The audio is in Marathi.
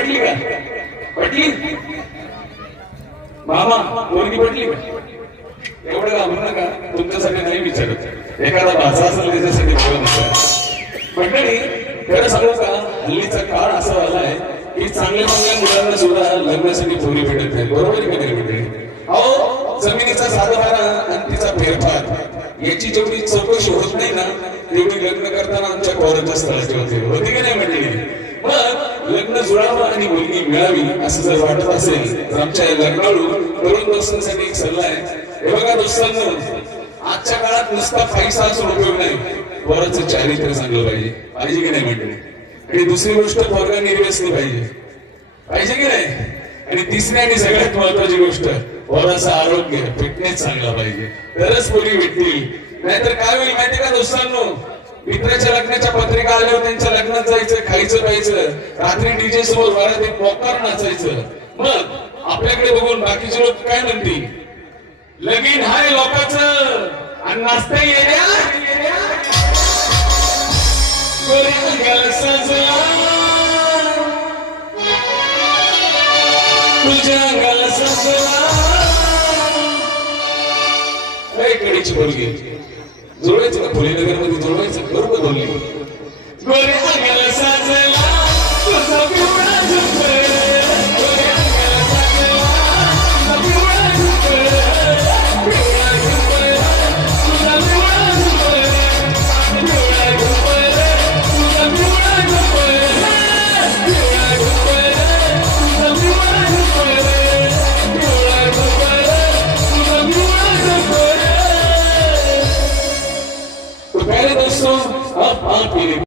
पडली का? पडली? मामा पोरगी पडली एवढं घाबरू नका तुमच्या सगळ्यात नाही विचारत. एखादा भाषा असेल त्याच्यासाठी सगळे बोलत मंडळी खरं सांगू का? हल्लीचा काळ असा झालाय की चांगल्या चांगल्या मुलांना सुद्धा लग्नासाठी पोरी भेटत नाही बरोबर का नाही मंडळी? अहो जमिनीचा साधारण आणि तिचा फेरफार. याची जेवढी चौकशी होत नाही ना तेवढी लग्न करताना आमच्या कॉलेजच्या स्थळाची होते. होती की नाही मंडळी? लग्न जुळावं आणि मुलगी मिळावी असं जर वाटत असेल तर आमच्या या लग्नाळू तरुण दोस्तांसाठी एक सल्ला आहे. हे बघा दोस्तांनो आजच्या काळात नुसता पैसा असून उपयोग नाही. पोराचं चारित्र्य चांगलं पाहिजे. पाहिजे की नाही मंडळी? आणि दुसरी गोष्ट पोरगा निर्व्यसनी पाहिजे. पाहिजे की नाही? आणि तिसरी आणि सगळ्यात महत्वाची गोष्ट पोराचं आरोग्य फिटनेस चांगला पाहिजे. तरच मुली भेटतील. नाहीतर काय होईल माहिती का दोस्तांनो? मित्राच्या लग्नाच्या पत्रिका काढल्यावर त्यांच्या लग्नात जायचं खायचं प्यायचं. रात्री डीजे समोर घरात एक पॉपकॉर्न नाचायचं. मग आपल्याकडे बघून बाकीचे लोक काय म्हणतील? लगीन हाय लोकांचं. आणि नाचता येण्या कडीची मुलगी. जुळवायचं का? फुलेनगरमध्ये जुळवायचं? बरोबर बोलली. गोरे